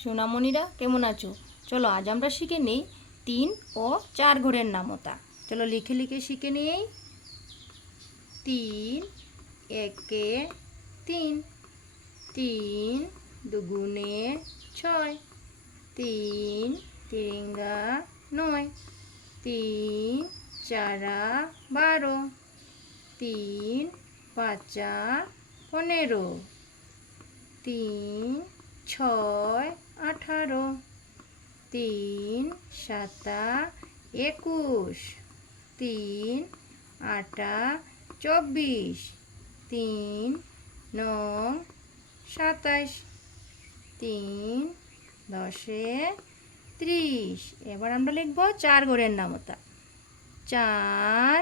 সোনামণিরা কেমন আছো? চলো আজ আমরা শিখে নেই 3 ও 4 ঘরের নামতা। চলো লিখে লিখে শিখে নেই। 3 একে 3, 3 দুগুণে 6, 3 তিরিঙ্গা 9, 3 চারা 12, 3 পাঁচা 15, 3 6 18, 3 সাতা 21, 3 আটা 24, 3 নং 27, 3 দশে 30। এবার আমরা লিখব 4 ঘরের নামতা। 4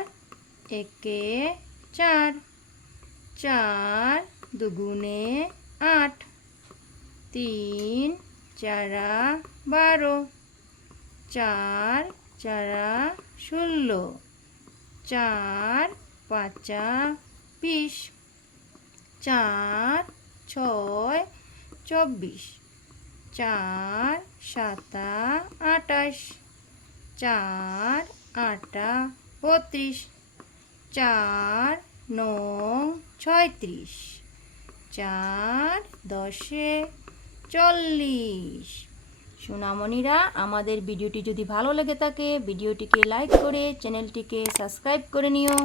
একে 4, 4 দুগুণে 8, 3 চারা 12, 4 চারা 16, 4 পাঁচা 20, 4 6 24, 4 সাতা 28, 4 আটা 32, 4 নং 36, 4 দশে 40। সোনামণিরা, আমাদের ভিডিওটি যদি ভালো লেগে থাকে ভিডিওটিকে লাইক করে চ্যানেলটিকে সাবস্ক্রাইব করে নিও।